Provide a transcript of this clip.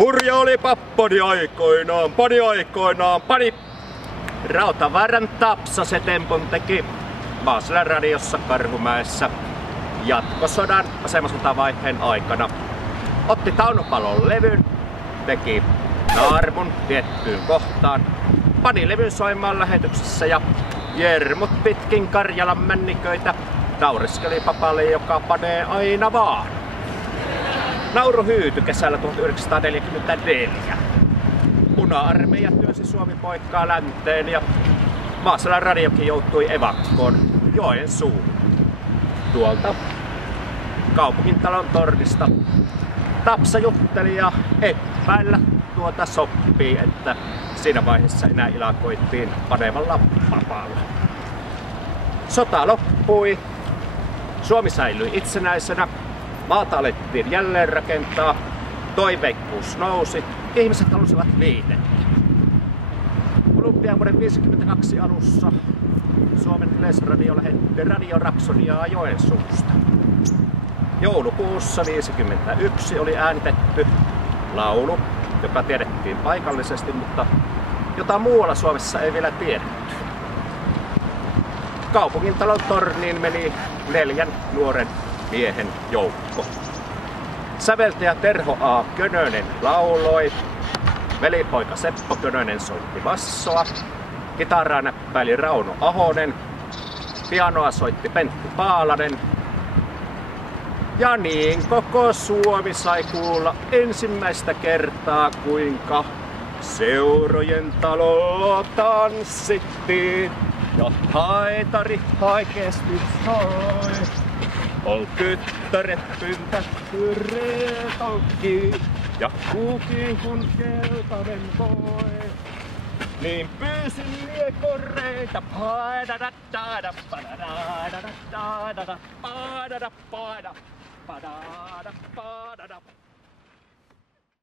Hurja oli pappani aikoinaan, pani Rautavaaran Tapsa se tempun teki Maaselän radiossa Karhumäessä jatkosodan asemasotavaiheen aikana. Otti Taunopalon levyn, teki naarmun tiettyyn kohtaan, pani levyn soimaan lähetyksessä ja jermut pitkin Karjalan männiköitä naureskeli papalle, joka panee aina vaan. Nauru hyytyi kesällä 1944. Puna-armeija työnsi Suomi-poikkaa länteen ja Maaselän radiokin joutui evakkoon Joensuuhun. Tuolta kaupungintalon tornista Tapsa jutteli ja epäillä tuota sopii, että siinä vaiheessa enää ilakoittiin panevalla papalla. Sota loppui, Suomi säilyi itsenäisenä, maata alettiin jälleen rakentaa, toiveikkuus nousi, ihmiset halusivat viihdettä. Olympiavuoden 1952 alussa Suomen Yleisradio lähetti radiorapsodiaa Joensuusta. Joulukuussa 1951 oli äänitetty laulu, joka tiedettiin paikallisesti, mutta jota muualla Suomessa ei vielä tiedetty. Kaupungintalon torniin meni 4 nuoren miehen joukko. Säveltäjä Terho A. Könönen lauloi, velipoika Seppo Könönen soitti bassoa, kitaraa näppäili Rauno Ahonen, pianoa soitti Pentti Paalanen. Ja niin koko Suomi sai kuulla ensimmäistä kertaa, kuinka seurojen talolla tanssittiin ja haitari haikeasti soi. Ol kyttäret pyntätty reetonkiin ja kukin kun keltainen voi. Niin pyysin liekoreita paidada taida padada padada padada padada padada padada padada.